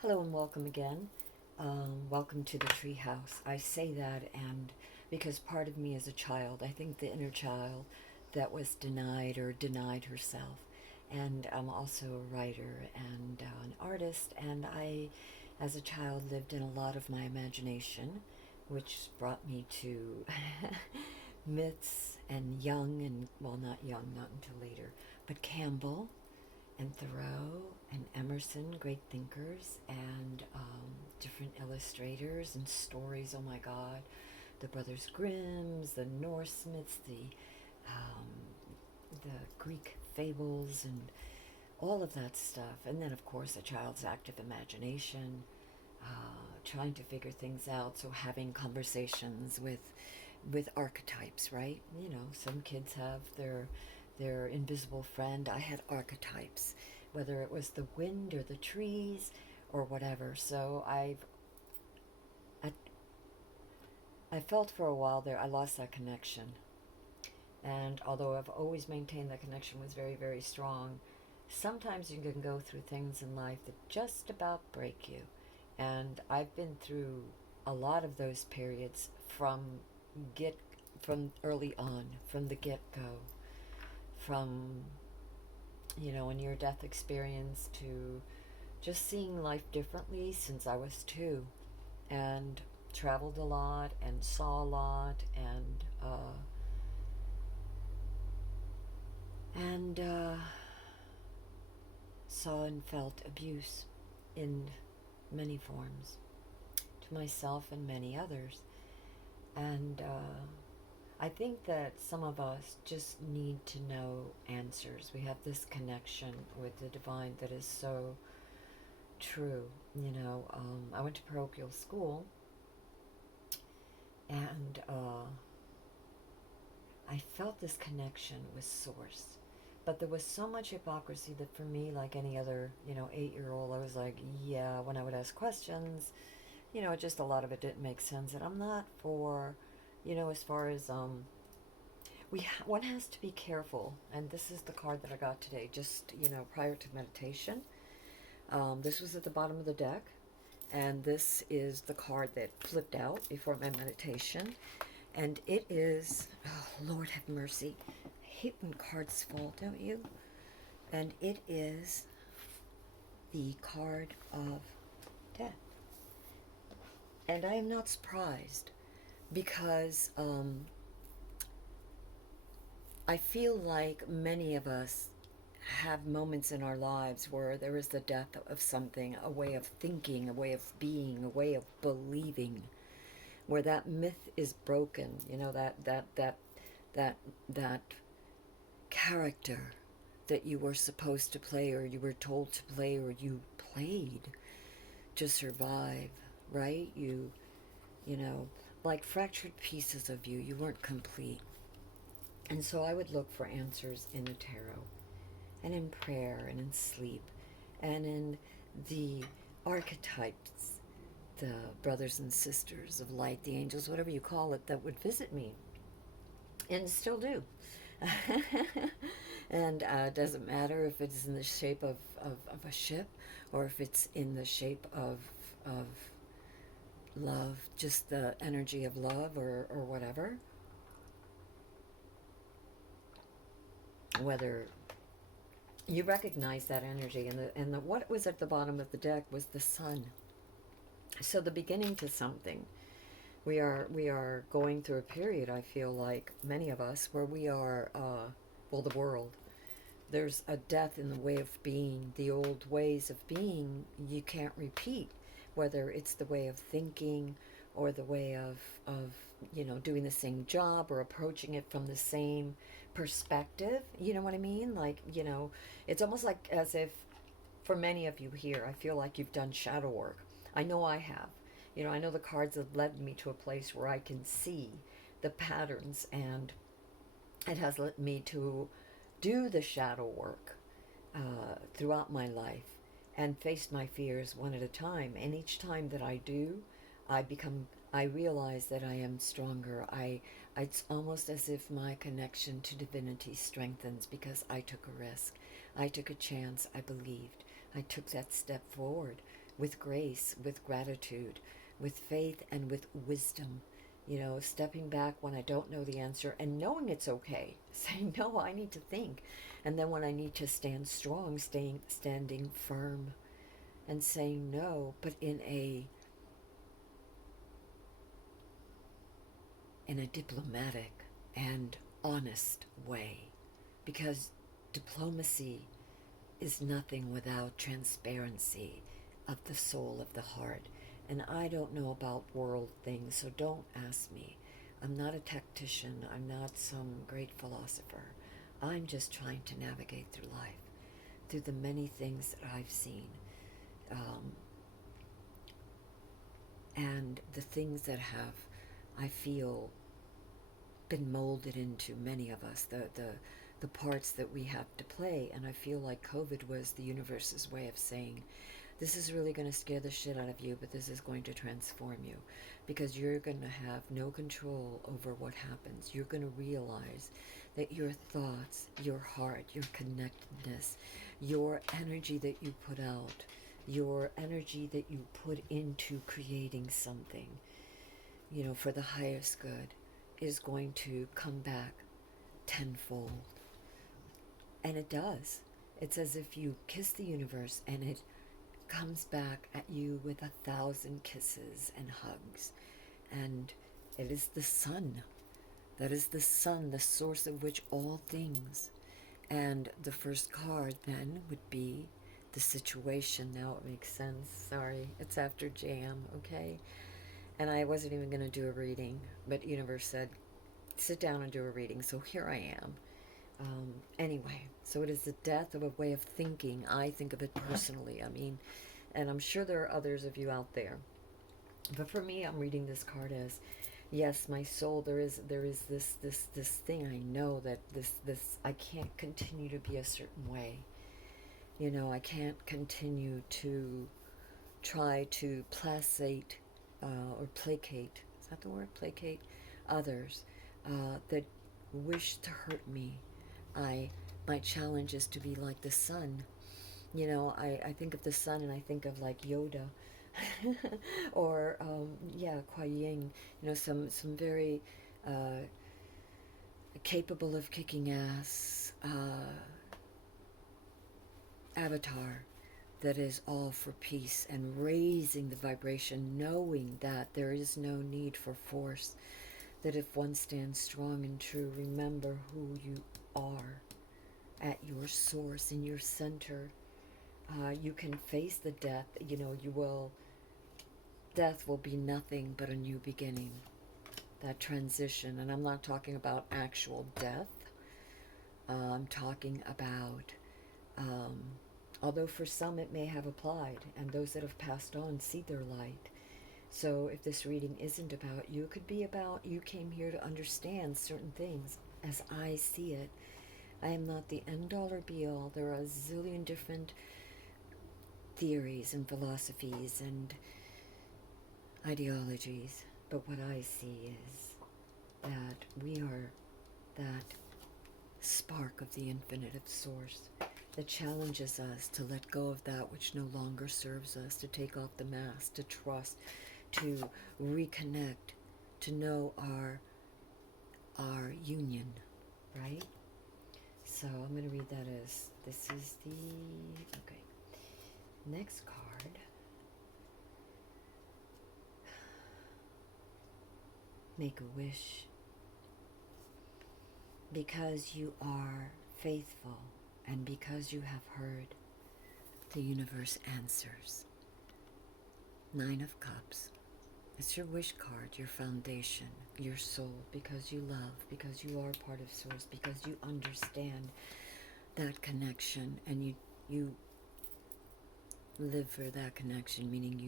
Hello and welcome again. Welcome to the treehouse. I say that and because part of me as a child, I think the inner child that was denied or denied herself. And I'm also a writer and an artist, and I, as a child, lived in a lot of my imagination, which brought me to myths and young, and well, not young, not until later, but Campbell and Thoreau and Emerson, great thinkers, and different illustrators and stories. Oh my God, the Brothers Grimms, the Norse myths, the Greek fables, and all of that stuff. And then, of course, a child's active imagination, trying to figure things out. So having conversations with archetypes, right? You know, some kids have their invisible friend. I had archetypes, whether it was the wind or the trees or whatever. So I, I felt for a while there I lost that connection. And although I've always maintained that connection was very, very strong, sometimes you can go through things in life that just about break you. And I've been through a lot of those periods get from early on, from the get go, from a near death experience to just seeing life differently since I was two, and traveled a lot and saw a lot and saw and felt abuse in many forms to myself and many others. And I think that some of us just need to know answers. We have this connection with the divine that is so true. I went to parochial school, and I felt this connection with Source. But there was so much hypocrisy that for me, like any other, 8-year-old, I was like, yeah, when I would ask questions, just a lot of it didn't make sense. And I'm not for, as far as, one has to be careful. And this is the card that I got today, just, prior to meditation. This was at the bottom of the deck. And this is the card that flipped out before my meditation. And it is, oh, Lord have mercy. I hate when cards fall, don't you? And it is the card of death. And I am not surprised because I feel like many of us have moments in our lives where there is the death of something, a way of thinking, a way of being, a way of believing, where that myth is broken. That character that you were supposed to play, or you were told to play, or you played to survive, right? You know, like fractured pieces of you. You weren't complete. And so I would look for answers in the tarot, and in prayer, and in sleep, and in the archetypes, the brothers and sisters of light, the angels, whatever you call it, that would visit me, and still do. And it doesn't matter if it's in the shape of a ship, or if it's in the shape of love, just the energy of love, or whatever. Whether you recognize that energy, and what was at the bottom of the deck was the sun. So the beginning to something. We are going through a period, I feel like many of us, where we are the world. There's a death in the way of being. The old ways of being you can't repeat, whether it's the way of thinking, or the way of doing the same job, or approaching it from the same perspective. You know what I mean? Like, it's almost like as if, for many of you here, I feel like you've done shadow work. I know I have. I know the cards have led me to a place where I can see the patterns, and it has led me to do the shadow work throughout my life, and face my fears one at a time. And each time that I do, I realize that I am stronger. It's almost as if my connection to divinity strengthens, because I took a risk. I took a chance. I believed. I took that step forward, with grace, with gratitude, with faith, and with wisdom. You know, stepping back when I don't know the answer and knowing it's okay. Saying, no, I need to think. And then when I need to stand strong, standing firm and saying no, but in a diplomatic and honest way. Because diplomacy is nothing without transparency of the soul, of the heart. And I don't know about world things, so don't ask me. I'm not a tactician. I'm not some great philosopher. I'm just trying to navigate through life, through the many things that I've seen, and the things that have, I feel, been molded into many of us, the parts that we have to play. And I feel like COVID was the universe's way of saying, this is really going to scare the shit out of you, but this is going to transform you, because you're going to have no control over what happens. You're going to realize that your thoughts, your heart, your connectedness, your energy that you put out, your energy that you put into creating something, you know, for the highest good, is going to come back tenfold. And it does. It's as if you kiss the universe and it comes back at you with 1,000 kisses and hugs. And it is the sun. That is the sun, the source of which all things. And the first card then would be the situation. Now it makes sense. Sorry, it's after jam, okay? And I wasn't even going to do a reading, but universe said, sit down and do a reading. So here I am. Anyway, so it is the death of a way of thinking. I think of it personally. I mean, and I'm sure there are others of you out there. But for me, I'm reading this card as, yes, my soul, there is this thing. I know that this I can't continue to be a certain way. You know, I can't continue to try to placate or placate. Is that the word? Placate others that wish to hurt me. My challenge is to be like the sun. You know, I think of the sun and I think of like Yoda, or Kuai Yin. You know, some very capable of kicking ass avatar that is all for peace and raising the vibration, knowing that there is no need for force. That if one stands strong and true, remember who you are at your source, in your center. You can face the death. You know, death will be nothing but a new beginning. That transition. And I'm not talking about actual death. I'm talking about, although for some it may have applied, and those that have passed on see their light. So if this reading isn't about you, it could be about you came here to understand certain things as I see it. I am not the end-all or be-all. There are a zillion different theories and philosophies and ideologies. But what I see is that we are that spark of the infinite of source that challenges us to let go of that which no longer serves us, to take off the mask, to trust, to reconnect, to know our union, right? So I'm going to read that as, this is the, okay, next card. Make a wish. Because you are faithful and because you have heard, the universe answers. 9 of Cups. It's your wish card, your foundation, your soul, because you love, because you are part of source, because you understand that connection, and you live for that connection, meaning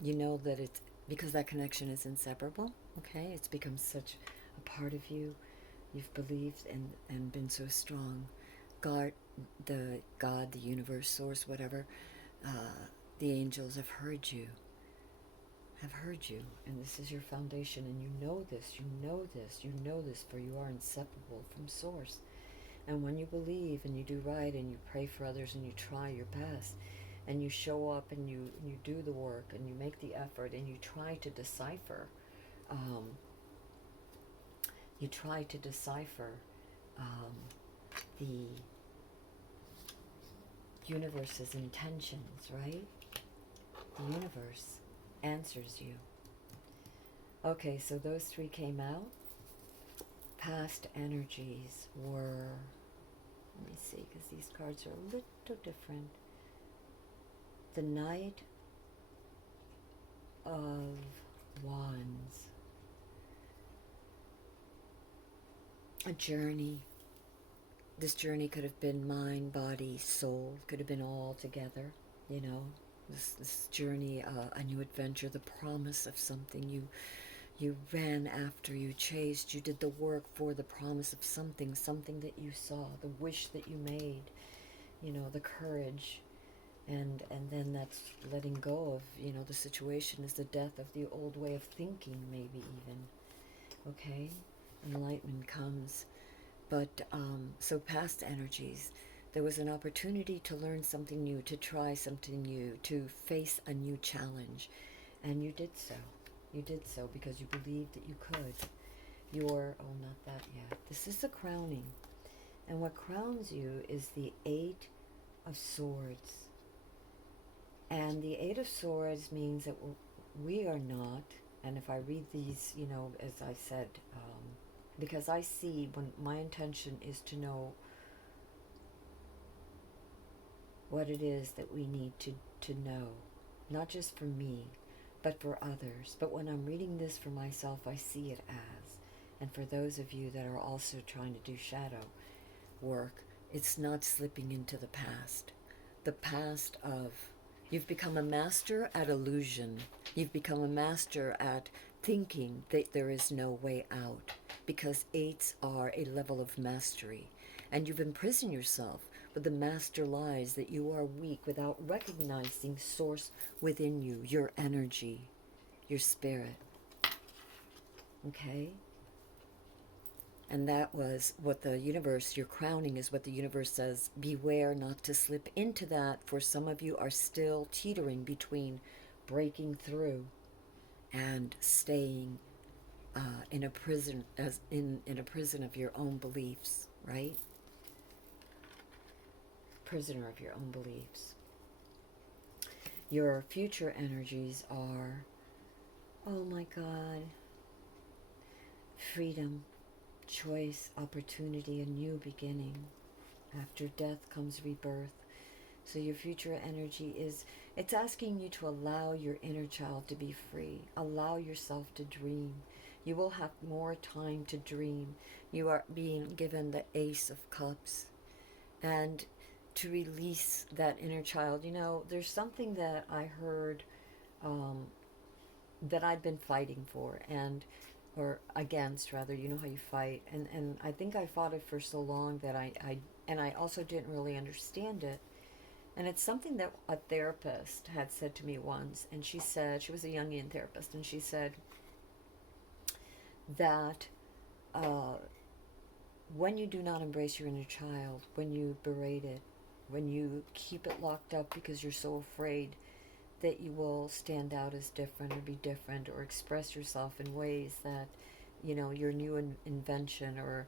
you know that it's, because that connection is inseparable, okay? It's become such a part of you. You've believed and been so strong. God, the universe, source, whatever, the angels have heard you. And this is your foundation, and you know this, for you are inseparable from source. And when you believe and you do right and you pray for others and you try your best and you show up and you do the work and you make the effort and you try to decipher, um, you try to decipher um, the universe's intentions, right? The universe answers you. Okay, so those three came out. Past energies were, let me see, because these cards are a little different. The Knight of Wands. A journey. This journey could have been mind, body, soul. Could have been all together, you know. This journey, a new adventure, the promise of something. You ran after, you chased, you did the work for the promise of something that you saw, the wish that you made, you know, the courage. And then that's letting go of, you know, the situation is the death of the old way of thinking, maybe even. Okay? Enlightenment comes. But, so past energies, there was an opportunity to learn something new, to try something new, to face a new challenge. And you did so. You did so because you believed that you could. Oh, not that yet. This is the crowning. And what crowns you is the Eight of Swords. And the Eight of Swords means that we are not, and if I read these, you know, as I said, because I see when my intention is to know what it is that we need to know, not just for me, but for others. But when I'm reading this for myself, I see it as, and for those of you that are also trying to do shadow work, it's not slipping into the past. The past of, you've become a master at illusion. You've become a master at thinking that there is no way out, because eights are a level of mastery. And you've imprisoned yourself with the master lies that you are weak without recognizing source within you, your energy, your spirit. Okay? And that was what the universe, your crowning is what the universe says, beware not to slip into that, for some of you are still teetering between breaking through and staying in a prison, as in a prison of your own beliefs, right? Prisoner of your own beliefs. Your future energies are, oh my God, freedom, choice, opportunity, a new beginning. After death comes rebirth. So your future energy is, it's asking you to allow your inner child to be free. Allow yourself to dream. You will have more time to dream. You are being given the Ace of Cups. And to release that inner child. You know, there's something that I heard that I've been fighting for, and or against rather, you know how you fight, and I think I fought it for so long that I also didn't really understand it. And it's something that a therapist had said to me once, and she said, she was a Jungian therapist, and she said that when you do not embrace your inner child, when you berate it, when you keep it locked up because you're so afraid that you will stand out as different or be different or express yourself in ways that, you know, your new invention or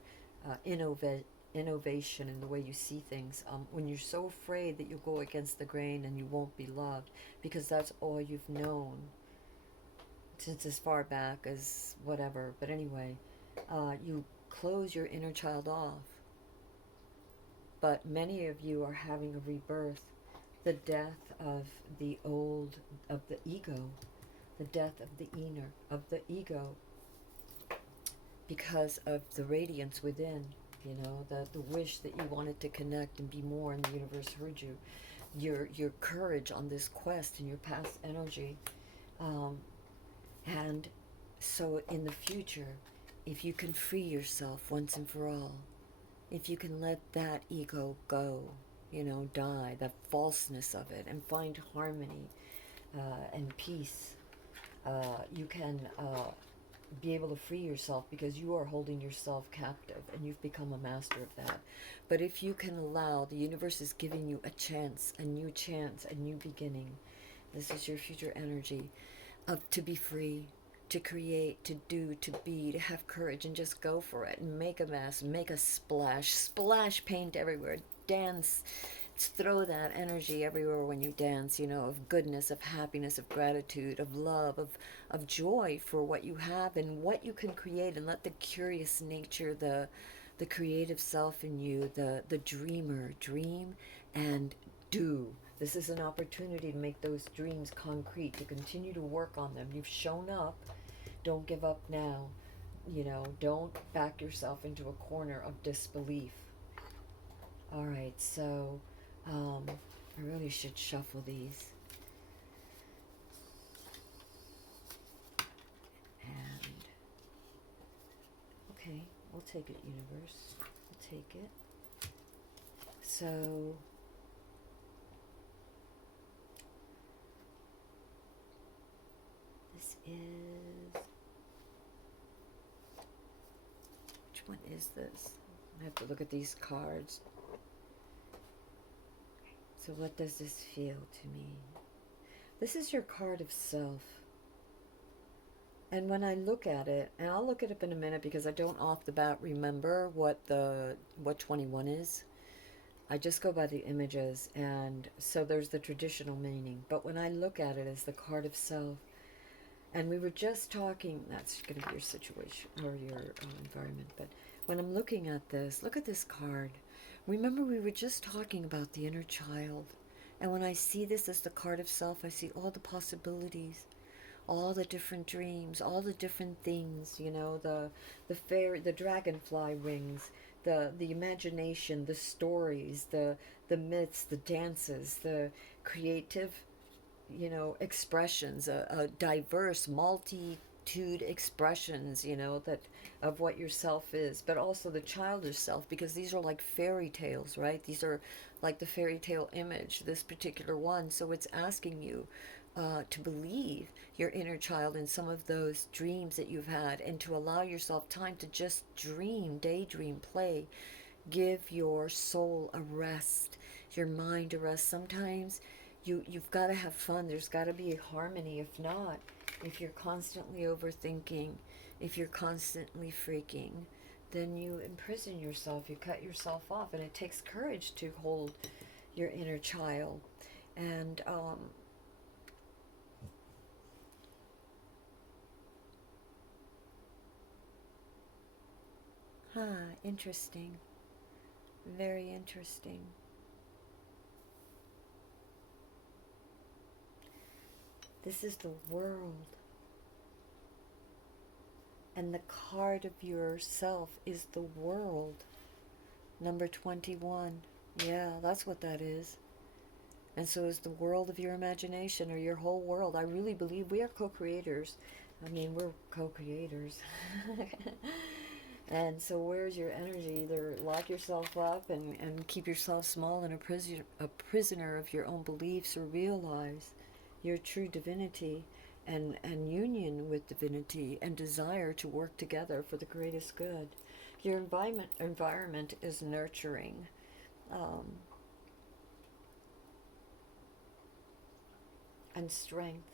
innovation in the way you see things, when you're so afraid that you'll go against the grain and you won't be loved because that's all you've known since as far back as whatever. But anyway, you close your inner child off. But many of you are having a rebirth, the death of the old, of the ego, the death of the inner, of the ego, because of the radiance within, you know, the wish that you wanted to connect and be more, and the universe heard you, your courage on this quest and your past energy. And so in the future, if you can free yourself once and for all, if you can let that ego go, you know, die, the falseness of it, and find harmony and peace, you can be able to free yourself, because you are holding yourself captive and you've become a master of that. But if you can allow, the universe is giving you a chance, a new beginning. This is your future energy of to be free, to create, to do, to be, to have courage and just go for it and make a mess, make a splash, splash paint everywhere, dance, throw that energy everywhere when you dance, of goodness, of happiness, of gratitude, of love, of joy for what you have and what you can create, and let the curious nature, the creative self in you, the dreamer, dream and do. This is an opportunity to make those dreams concrete, to continue to work on them. You've shown up. Don't give up now. Don't back yourself into a corner of disbelief. All right, so I really should shuffle these. And, okay, we'll take it, universe. We'll take it. So, this is... Which one is this? I have to look at these cards. So what does this feel to me? This is your card of self. And when I look at it, and I'll look it up in a minute because I don't off the bat remember what 21 is. I just go by the images, and so there's the traditional meaning. But when I look at it as the card of self, and we were just talking, that's going to be your situation or your environment. But when I'm looking at this, look at this card. Remember, we were just talking about the inner child. And when I see this as the card of self, I see all the possibilities, all the different dreams, all the different things, the fairy, the dragonfly wings, the imagination, the stories, the myths, the dances, the creative, expressions, a diverse, multitude expressions, that of what yourself is, but also the childish self, because these are like fairy tales, right? These are like the fairy tale image, this particular one. So it's asking you to believe your inner child in some of those dreams that you've had, and to allow yourself time to just dream, daydream, play. Give your soul a rest, your mind a rest. Sometimes you've got to have fun. There's got to be a harmony. If not, if you're constantly overthinking, if you're constantly freaking, then you imprison yourself, you cut yourself off, and it takes courage to hold your inner child. And interesting. Very interesting. This is the world. And the card of yourself is the world. Number 21. Yeah, that's what that is. And so is the world of your imagination, or your whole world. I really believe we are co-creators. I mean, we're co-creators. And so where's your energy? Either lock yourself up and keep yourself small and a prisoner of your own beliefs, or realize your true divinity and union with divinity, and desire to work together for the greatest good. Your environment is nurturing. And strength.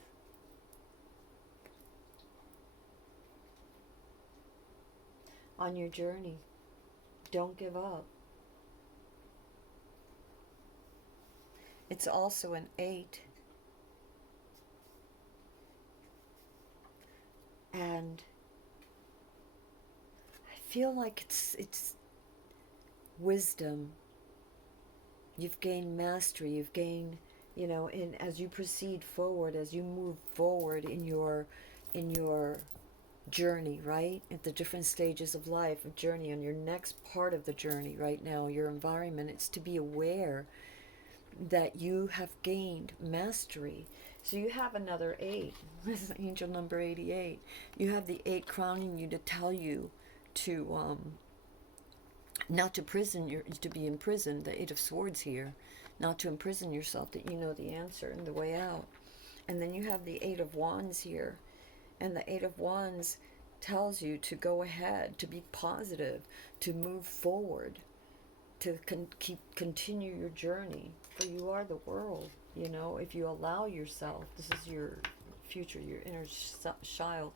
On your journey, don't give up. It's also an 8. And I feel like it's wisdom. You've gained mastery. You've gained, as you proceed forward, as you move forward in your journey, right? At the different stages of life, a journey, on your next part of the journey right now, your environment, it's to be aware that you have gained mastery. So you have another 8. This is angel number 88. You have the 8 crowning you to tell you to not to to be imprisoned. The 8 of Swords here, not to imprison yourself, that you know the answer and the way out. And then you have the 8 of Wands here, and the 8 of Wands tells you to go ahead, to be positive, to move forward, to continue your journey. For you are the world. You know, if you allow yourself, this is your future, your inner child,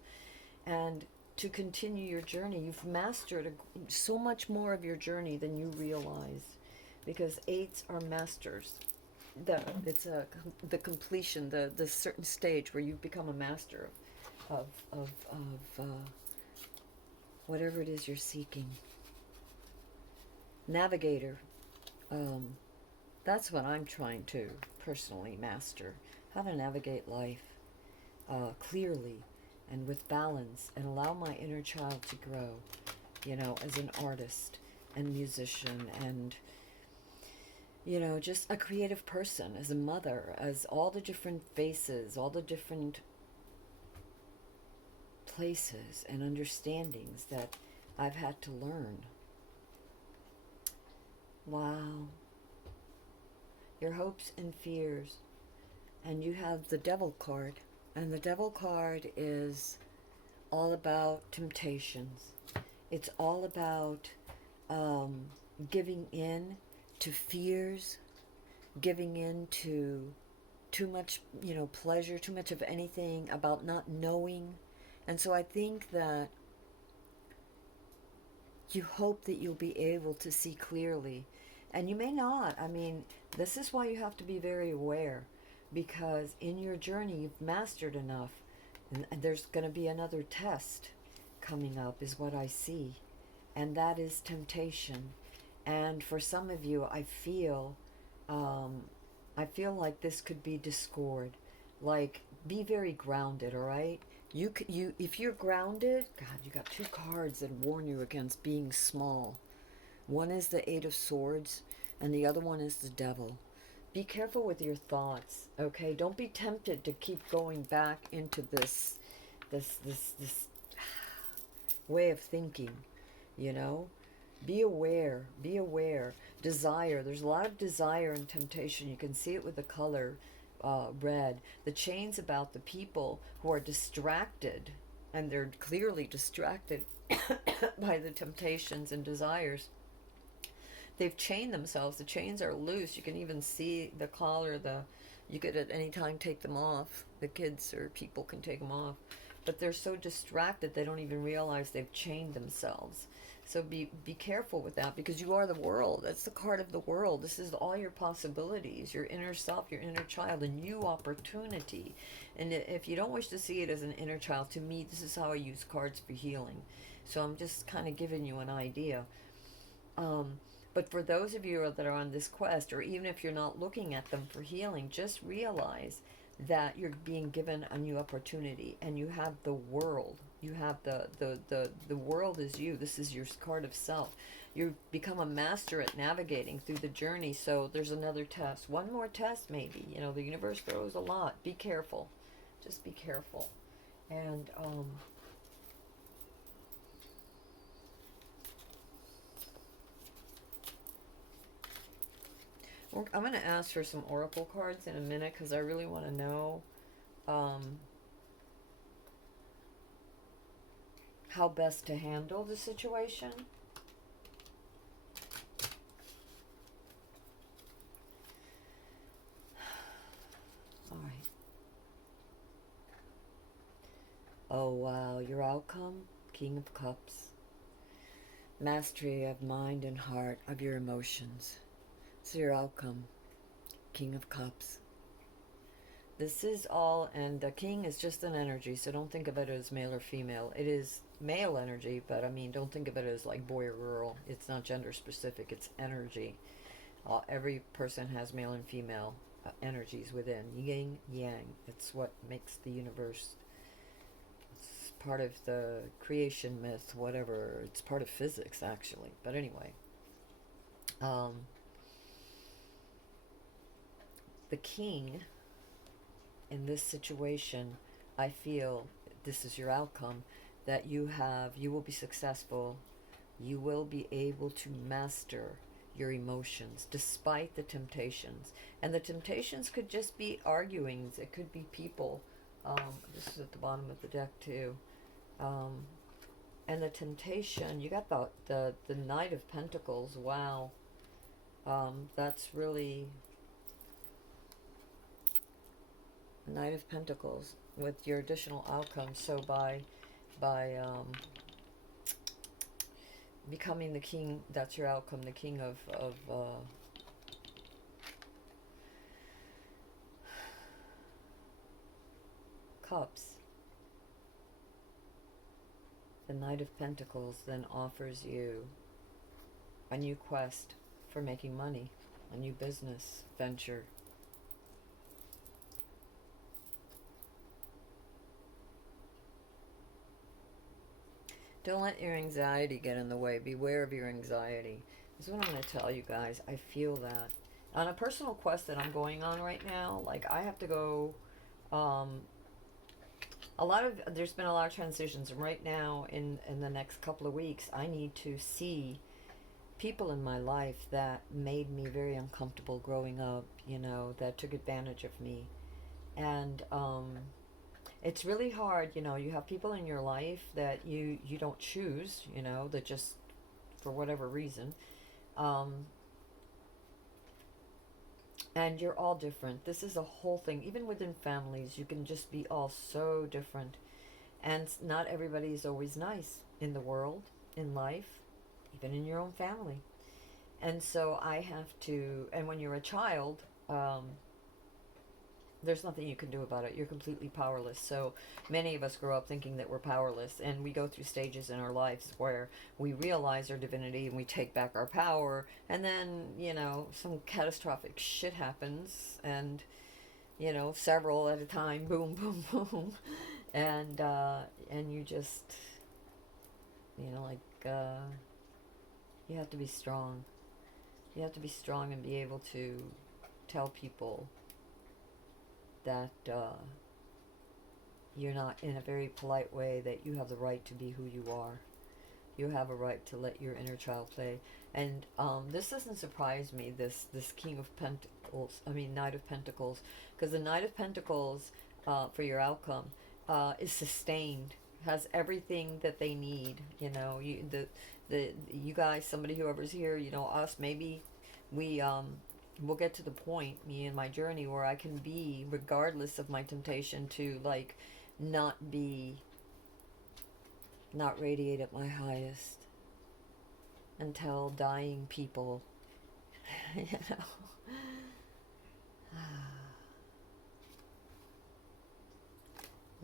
and to continue your journey, you've mastered so much more of your journey than you realize, because eights are masters. It's the completion, the certain stage where you've become a master of whatever it is you're seeking. Navigator. That's what I'm trying to personally master. How to navigate life clearly and with balance, and allow my inner child to grow, you know, as an artist and musician, and, you know, just a creative person, as a mother, as all the different faces, all the different places and understandings that I've had to learn. Wow. Your hopes and fears. And you have the Devil card. And the Devil card is all about temptations. It's all about giving in to fears, giving in to too much, you know, pleasure, too much of anything, about not knowing. And so I think that you hope that you'll be able to see clearly. And you may not. I mean, this is why you have to be very aware, because in your journey you've mastered enough, and there's going to be another test coming up, is what I see, and that is temptation. And for some of you, I feel like this could be discord. Like, be very grounded, all right? If you're grounded, God, you got two cards that warn you against being small. One is the Eight of Swords, and the other one is the Devil. Be careful with your thoughts, okay? Don't be tempted to keep going back into this way of thinking, you know? Be aware, be aware. Desire, there's a lot of desire and temptation. You can see it with the color red. The chains about the people who are distracted, and they're clearly distracted by the temptations and desires. They've chained themselves. The chains are loose. You can even see the collar. You could at any time take them off. The kids or people can take them off. But they're so distracted they don't even realize they've chained themselves. So be careful with that, because you are the world. That's the card of the world. This is all your possibilities, your inner self, your inner child, a new opportunity. And if you don't wish to see it as an inner child, to me, this is how I use cards for healing. So I'm just kind of giving you an idea. But for those of you that are on this quest, or even if you're not looking at them for healing, just realize that you're being given a new opportunity, and you have the world. You have the world is you. This is your card of self. You've become a master at navigating through the journey. So there's another test. One more test, maybe. You know, the universe throws a lot. Be careful. Just be careful. And I'm going to ask for some oracle cards in a minute, because I really want to know how best to handle the situation. All right. Oh, wow. Your outcome, King of Cups. Mastery of mind and heart, of your emotions. So your outcome, King of Cups. This is all, and the King is just an energy, so don't think of it as male or female. It is male energy, but I mean, don't think of it as like boy or girl. It's not gender specific, it's energy. Every person has male and female energies within. Yin, yang. It's what makes the universe. It's part of the creation myth, whatever. It's part of physics, actually. But anyway. The King, in this situation, I feel this is your outcome, that you will be successful. You will be able to master your emotions despite the temptations. And the temptations could just be arguings. It could be people. This is at the bottom of the deck too. And the temptation, you got the Knight of Pentacles. Wow. That's really Knight of Pentacles with your additional outcome. So by becoming the king, that's your outcome, the king of cups. The Knight of Pentacles then offers you a new quest for making money, a new business venture. Don't let your anxiety get in the way. Beware of your anxiety. This is what I'm going to tell you guys. I feel that. On a personal quest that I'm going on right now, like I have to go, there's been a lot of transitions. And right now, in the next couple of weeks, I need to see people in my life that made me very uncomfortable growing up, that took advantage of me. And, it's really hard, you have people in your life that you don't choose, that just for whatever reason, and you're all different. This is a whole thing. Even within families, you can just be all so different, and not everybody is always nice in the world, in life, even in your own family. And so I have to, and when you're a child, there's nothing you can do about it. You're completely powerless. So many of us grow up thinking that we're powerless, and we go through stages in our lives where we realize our divinity and we take back our power, and then, some catastrophic shit happens, and, several at a time, boom, boom, boom, and you just, you have to be strong. You have to be strong and be able to tell people that you're not, in a very polite way, that you have the right to be who you are. You have a right to let your inner child play. And this doesn't surprise me, this King of Pentacles, Knight of Pentacles, because the Knight of Pentacles, for your outcome, is sustained, has everything that they need. You guys, somebody, whoever's here, us, maybe we we'll get to the point, me and my journey, where I can be, regardless of my temptation to, not radiate at my highest, and tell dying people,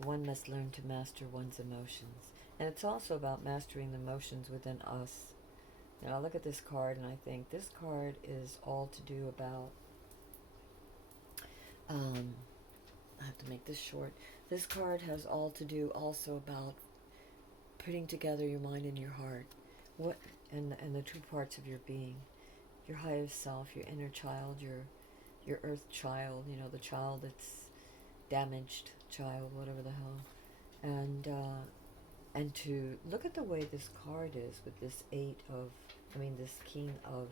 One must learn to master one's emotions. And it's also about mastering the emotions within us. I look at this card and I think this card is all to do about, I have to make this short. This card has all to do also about putting together your mind and your heart, and the two parts of your being, your highest self, your inner child, your earth child, the child that's damaged child, whatever the hell, and to look at the way this card is with this this King of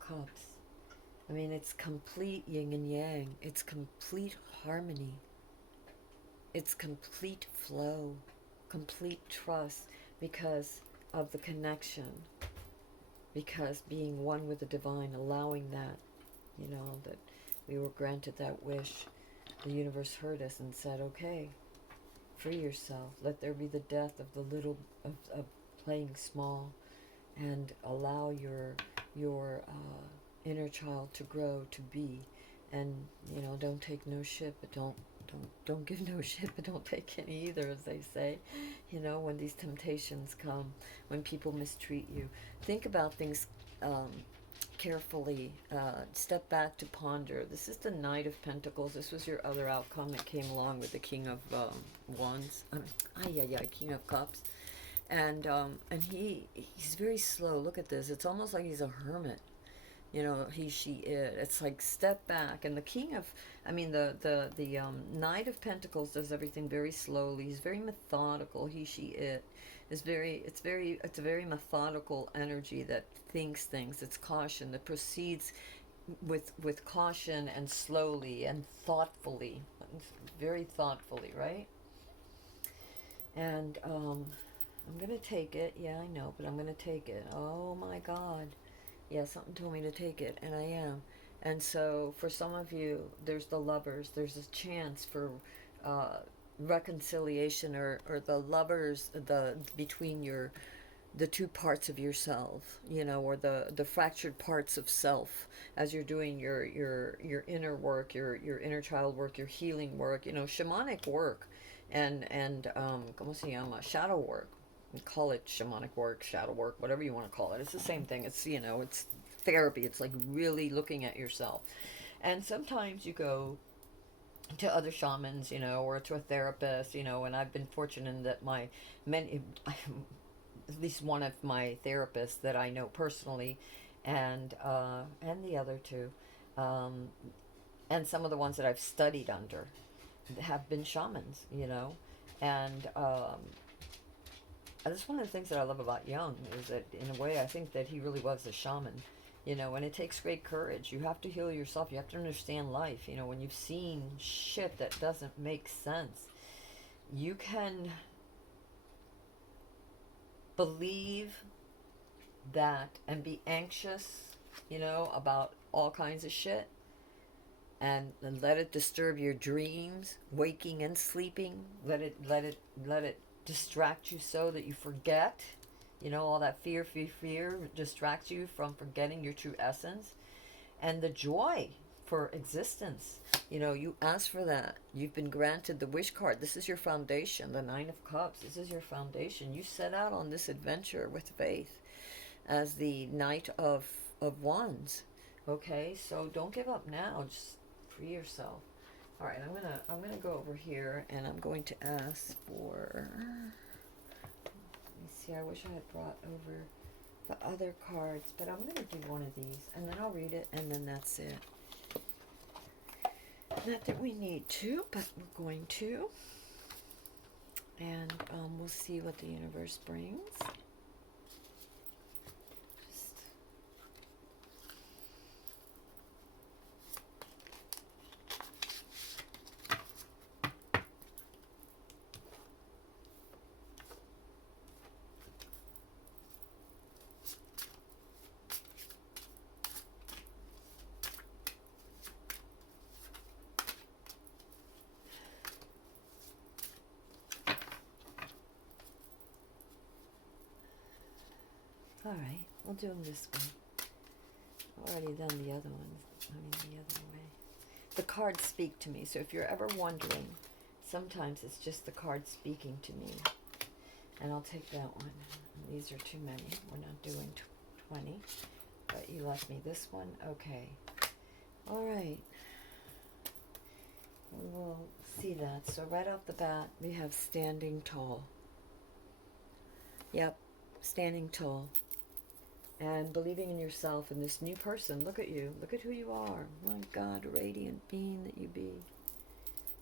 Cups. It's complete yin and yang. It's complete harmony. It's complete flow, complete trust, because of the connection, because being one with the divine, allowing that, that we were granted that wish. The universe heard us and said, okay, free yourself. Let there be the death of the little, of playing small, and allow your inner child to grow, to be, and don't take no shit, but don't give no shit, but don't take any either, as they say. When these temptations come, when people mistreat you, think about things carefully. Step back to ponder. This is the Knight of Pentacles. This was your other outcome that came along with the King of Wands. King of Cups. And he's very slow. Look at this. It's almost like he's a hermit. He, she, it. It's like step back. And the King of, the Knight of Pentacles does everything very slowly. He's very methodical. He, she, it is it's a very methodical energy that thinks things. It's caution that proceeds with caution and slowly and thoughtfully, very thoughtfully, right? And I'm going to take it. Yeah, I know, but I'm going to take it. Oh my God. Yeah, something told me to take it, and I am. And so, for some of you, there's the lovers. There's a chance for uh, reconciliation, or the lovers, the between the two parts of yourself, or the fractured parts of self, as you're doing your inner work, your inner child work, your healing work, shamanic work, and como se llama, shadow work. We call it shamanic work, shadow work, whatever you want to call it. It's the same thing. It's therapy. It's like really looking at yourself. And sometimes you go to other shamans, or to a therapist, and I've been fortunate that my many at least one of my therapists that I know personally, and the other two, um, and some of the ones that I've studied under have been shamans, and that's one of the things that I love about Jung is that in a way I think that he really was a shaman, and it takes great courage. You have to heal yourself. You have to understand life. When you've seen shit that doesn't make sense, you can believe that and be anxious, about all kinds of shit, and let it disturb your dreams, waking and sleeping. Let it distract you so that you forget, all that fear distracts you from forgetting your true essence and the joy for existence. You ask for that. You've been granted the wish card. This is your foundation, the Nine of Cups. This is your foundation. You set out on this adventure with faith as the Knight of Wands. Okay, so don't give up now. Just free yourself. All right, I'm gonna go over here and I'm going to ask for. Let me see. I wish I had brought over the other cards, but I'm gonna do one of these and then I'll read it and then that's it. Not that we need to, but we're going to. And we'll see what the universe brings. All right, we'll do them this way. I've already done the other ones. The other way. The cards speak to me. So if you're ever wondering, sometimes it's just the card speaking to me. And I'll take that one. These are too many. We're not doing 20. But you left me this one. Okay. All right. We'll see that. So right off the bat, we have standing tall. Yep, standing tall. And believing in yourself and this new person. Look at you. Look at who you are. My God, radiant being that you be.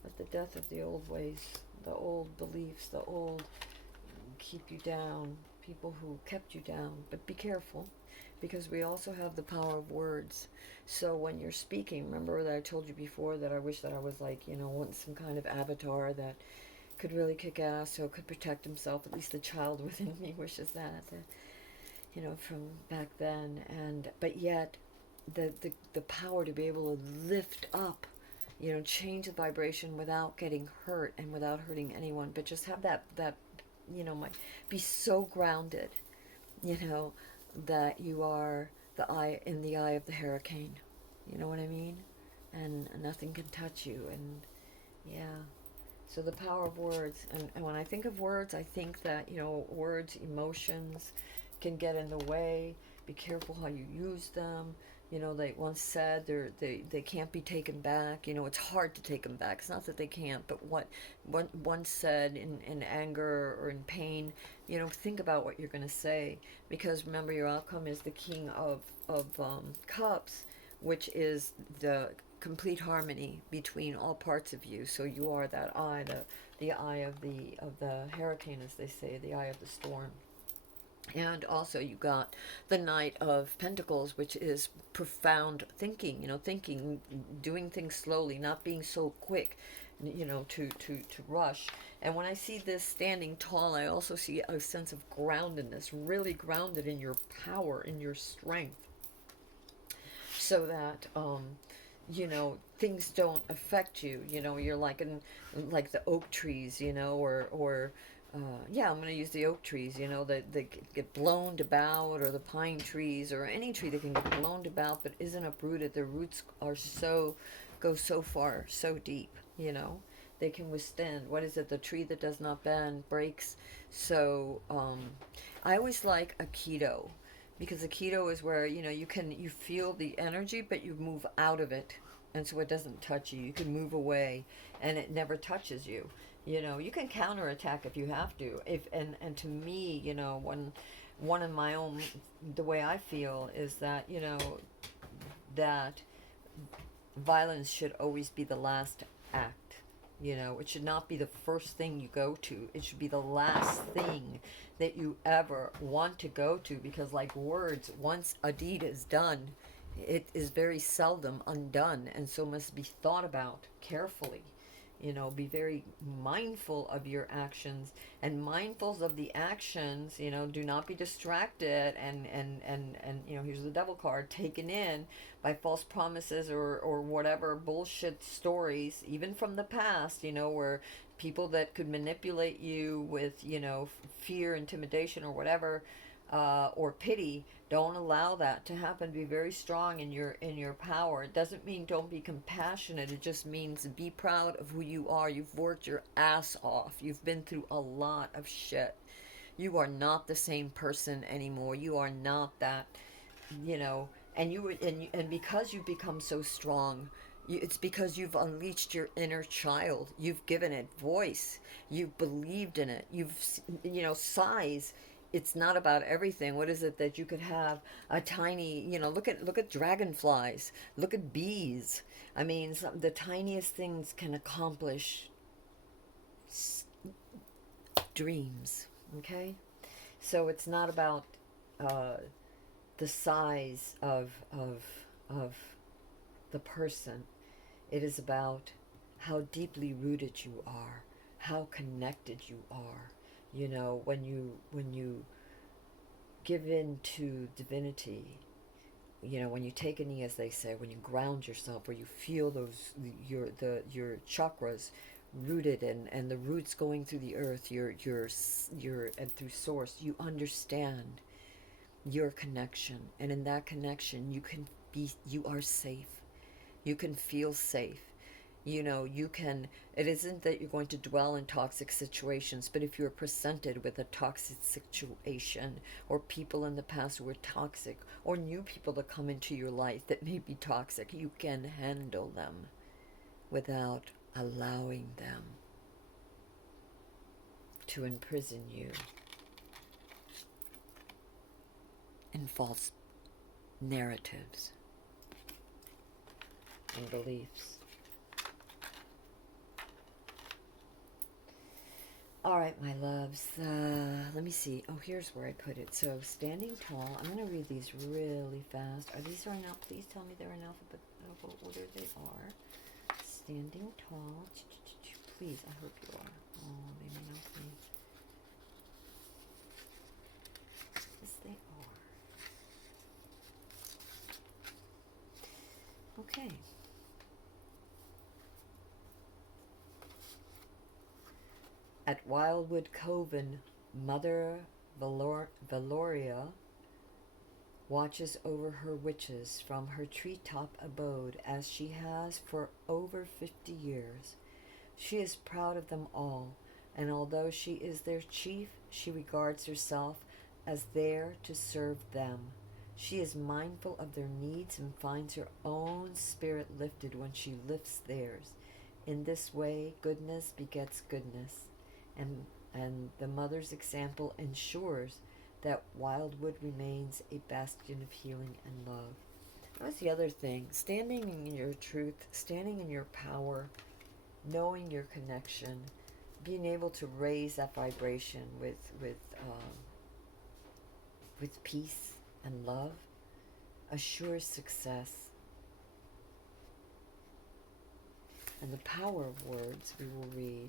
Let the death of the old ways, the old beliefs, the old keep you down, people who kept you down. But be careful, because we also have the power of words. So when you're speaking, remember that I told you before that I wish that I was like, wanting some kind of avatar that could really kick ass, so could protect himself. At least the child within me wishes that. From back then, but yet the power to be able to lift up, change the vibration without getting hurt and without hurting anyone, but just have that be so grounded, that you are in the eye of the hurricane. You know what I mean? And nothing can touch you. And yeah. So the power of words, and when I think of words, I think that words, emotions can get in the way. Be careful how you use them. They once said they can't be taken back. It's hard to take them back. It's not that they can't, but what once said in anger or in pain, think about what you're going to say, because remember, your outcome is the King of Cups, which is the complete harmony between all parts of you. So you are that eye, the eye of the hurricane, as they say, the eye of the storm. And also you got the Knight of Pentacles, which is profound thinking, thinking, doing things slowly, not being so quick, to rush. And when I see this standing tall, I also see a sense of groundedness, really grounded in your power, in your strength, so that things don't affect you. You're like the oak trees, or yeah, I'm going to use the oak trees, that get blown about, or the pine trees, or any tree that can get blown about but isn't uprooted. Their roots go so far, so deep, they can withstand. What is it? The tree that does not bend breaks. So I always like a keto, because a keto is where you feel the energy, but you move out of it, and so it doesn't touch you. You can move away, and it never touches you. You can counterattack if you have to. If and to me, when one of my own, the way I feel is that that violence should always be the last act. It should not be the first thing you go to. It should be the last thing that you ever want to go to, because like words, once a deed is done, it is very seldom undone, and so must be thought about carefully. Be very mindful of your actions, and mindfuls of the actions, do not be distracted and here's the devil card, taken in by false promises or whatever bullshit stories, even from the past, where people that could manipulate you with, fear, intimidation, or whatever, or pity. Don't allow that to happen. Be very strong in your power. It doesn't mean don't be compassionate. It just means be proud of who you are. You've worked your ass off. You've been through a lot of shit. You are not the same person anymore. You are not that, and because you've become so strong, it's because you've unleashed your inner child. You've given it voice. You've believed in it. Size, it's not about everything. What is it that you could have a tiny, look at dragonflies, look at bees. I mean, the tiniest things can accomplish dreams. Okay, so it's not about the size of the person. It is about how deeply rooted you are, how connected you are. When you give in to divinity, when you take a knee, as they say, when you ground yourself, where you feel your chakras rooted, and the roots going through the earth, your and through source, you understand your connection, and in that connection you are safe. You can feel safe. It isn't that you're going to dwell in toxic situations, but if you're presented with a toxic situation, or people in the past who were toxic, or new people that come into your life that may be toxic, you can handle them without allowing them to imprison you in false narratives and beliefs. All right, my loves. Let me see. Oh, here's where I put it. So, standing tall. I'm going to read these really fast. Please tell me they're in alphabetical order. They are. Standing tall. Please, I hope you are. Oh, they may not be. Yes, they are. Okay. At Wildwood Coven, Mother Valoria watches over her witches from her treetop abode, as she has for over 50 years. She is proud of them all, and although she is their chief, she regards herself as there to serve them. She is mindful of their needs and finds her own spirit lifted when she lifts theirs. In this way, goodness begets goodness. And the mother's example ensures that Wildwood remains a bastion of healing and love. That's the other thing. Standing in your truth, standing in your power, knowing your connection, being able to raise that vibration with peace and love assures success. And the power of words we will read.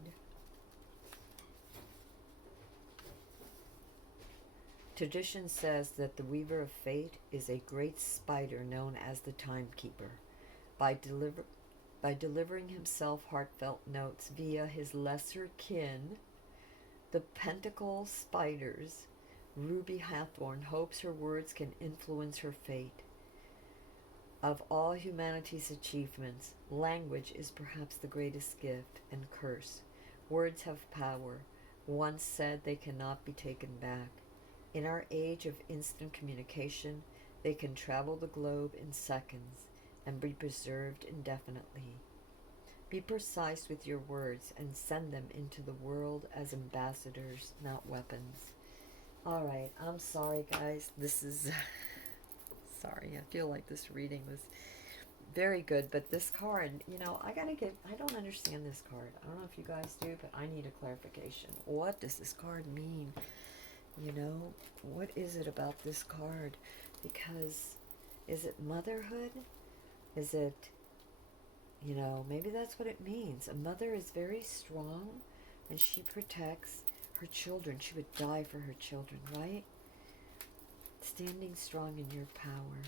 Tradition says that the weaver of fate is a great spider known as the timekeeper. By delivering himself heartfelt notes via his lesser kin, the pentacle spiders, Ruby Hathorn hopes her words can influence her fate. Of all humanity's achievements, language is perhaps the greatest gift and curse. Words have power. Once said, they cannot be taken back. In our age of instant communication, they can travel the globe in seconds and be preserved indefinitely. Be precise with your words and send them into the world as ambassadors, not weapons. All right, I'm sorry, guys. This is... sorry, I feel like this reading was very good, but this card, I don't understand this card. I don't know if you guys do, but I need a clarification. What does this card mean? What is it about this card? Because, is it motherhood? Is it, maybe that's what it means. A mother is very strong, and she protects her children. She would die for her children, right? Standing strong in your power.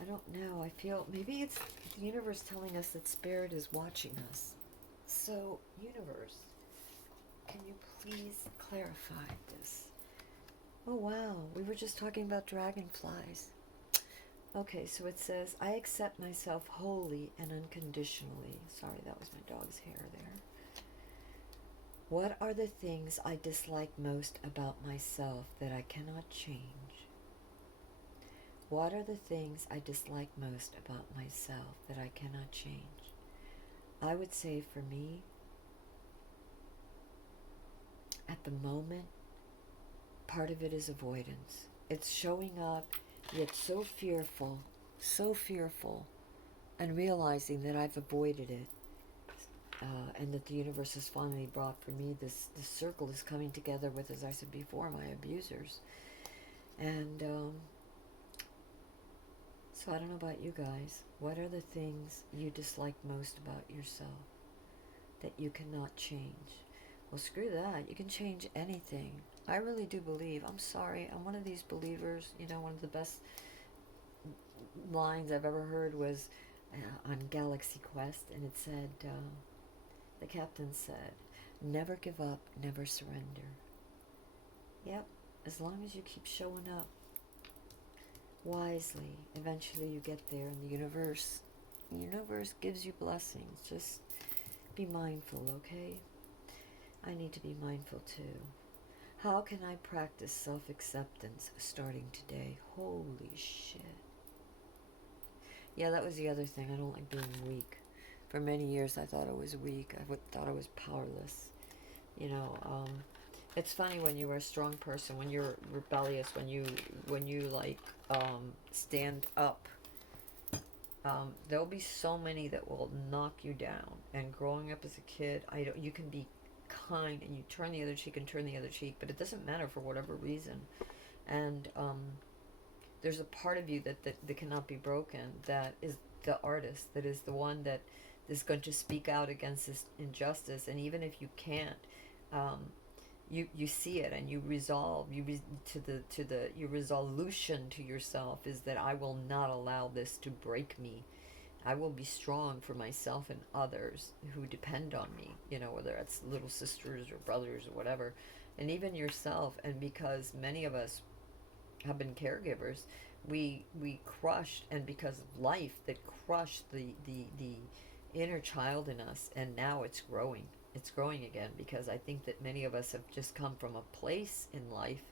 I don't know. I feel maybe it's the universe telling us that spirit is watching us. So, universe, can you please clarify this? Oh, wow. We were just talking about dragonflies. Okay, so it says, I accept myself wholly and unconditionally. Sorry, that was my dog's hair there. What are the things I dislike most about myself that I cannot change? What are the things I dislike most about myself that I cannot change? I would say for me, at the moment, part of it is avoidance. It's showing up, yet so fearful, and realizing that I've avoided it. And that the universe has finally brought for me this circle is coming together with, as I said before, my abusers. And so I don't know about you guys. What are the things you dislike most about yourself that you cannot change? Well, screw that. You can change anything. I really do believe. I'm sorry. I'm one of these believers. One of the best lines I've ever heard was on Galaxy Quest, and it said... the captain said, never give up, never surrender. Yep, as long as you keep showing up wisely, eventually you get there, and the universe gives you blessings. Just be mindful, okay? I need to be mindful too. How can I practice self-acceptance starting today? Holy shit. Yeah, that was the other thing. I don't like being weak. For many years, I thought I was weak. I thought I was powerless. It's funny when you are a strong person, when you're rebellious, when you stand up. There'll be so many that will knock you down. And growing up as a kid, you can be kind and you turn the other cheek and turn the other cheek, but it doesn't matter for whatever reason. And there's a part of you that cannot be broken. That is the artist. That is the one that is going to speak out against this injustice, and even if you can't, you see it and you resolve. Your resolution to yourself is that I will not allow this to break me. I will be strong for myself and others who depend on me. Whether it's little sisters or brothers or whatever, and even yourself. And because many of us have been caregivers, we crushed, and because of life that crushed the inner child in us, and now it's growing again, because I think that many of us have just come from a place in life,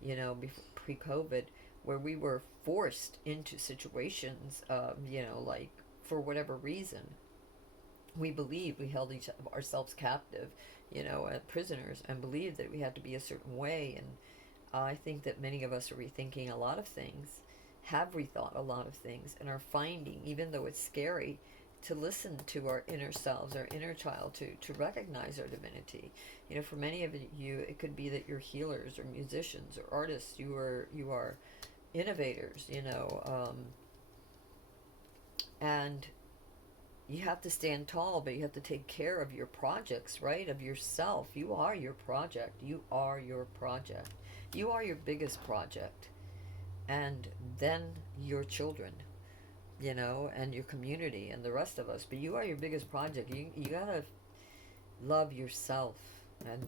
before pre-COVID, where we were forced into situations, like for whatever reason, we believed we held ourselves captive, prisoners, and believed that we had to be a certain way. And I think that many of us are rethinking a lot of things, have rethought a lot of things, and are finding, even though it's scary, to listen to our inner selves, our inner child, to recognize our divinity. For many of you, it could be that you're healers or musicians or artists. You are innovators, And you have to stand tall, but you have to take care of your projects, right? Of yourself. You are your project. You are your project. You are your biggest project. And then your children, you know, and your community and the rest of us. But you are your biggest project. You gotta love yourself and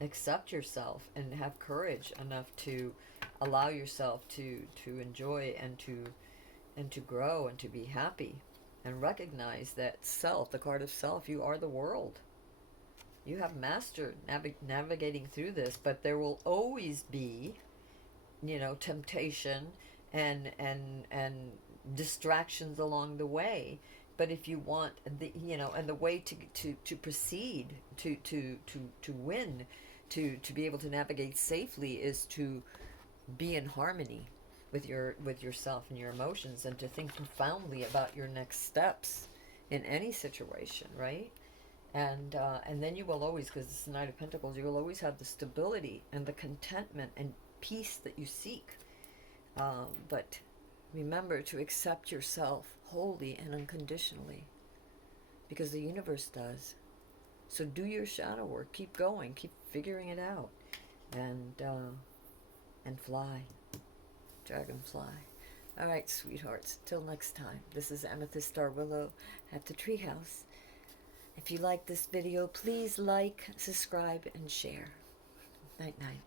accept yourself and have courage enough to allow yourself to enjoy and to grow and to be happy, and recognize that self, the card of self, you are the world. You have mastered navigating through this, but there will always be, you know, temptation and distractions along the way. But if you want the, you know, and the way to proceed, to win, to be able to navigate safely, is to be in harmony with yourself and your emotions, and to think profoundly about your next steps in any situation, right? And then you will always, because it's the Knight of Pentacles, you will always have the stability and the contentment and peace that you seek. But remember to accept yourself wholly and unconditionally, because the universe does. So do your shadow work. Keep going. Keep figuring it out, and fly, dragonfly. All right, sweethearts. Till next time. This is Amethyst Star Willow at the Treehouse. If you like this video, please like, subscribe, and share. Night, night.